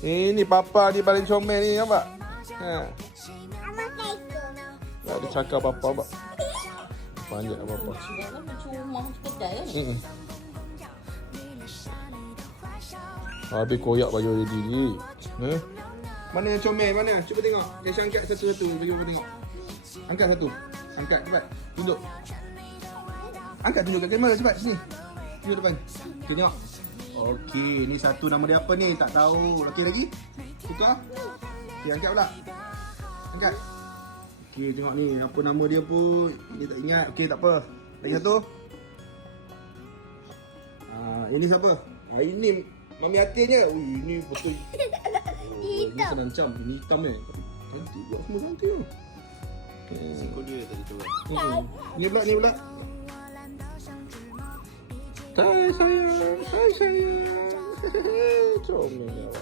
Ini papa ni paling comel ni, nampak? Ha. Tak ada cakap apa-apa, pak. Panjat apa-apa. Jangan mencumang kedai kan. Habis koyak baju dia diri. Mana yang comel? Mana? Cuba tengok. Kesha angkat satu-satu. Bagi papa tengok. Angkat satu. Angkat cepat. Tunjuk. Angkat tunjuk kat kamera cepat. Sini. Tunjuk depan. Okay, tengok. Okey, ni satu nama dia apa ni? Tak tahu. Okey lagi? Tukar. Okey, angkat pula. Angkat. Okey, tengok ni. Apa nama dia pun. Dia tak ingat. Okey, tak apa. Lagi satu. Ini siapa? Ini Mami Atinnya. Ui, ini betul. Ini senang cam. Ini hitam ni. Cantik buat semua cantik tu. Siko dia tadi tu. Ni pula. Hai sayang. Comel.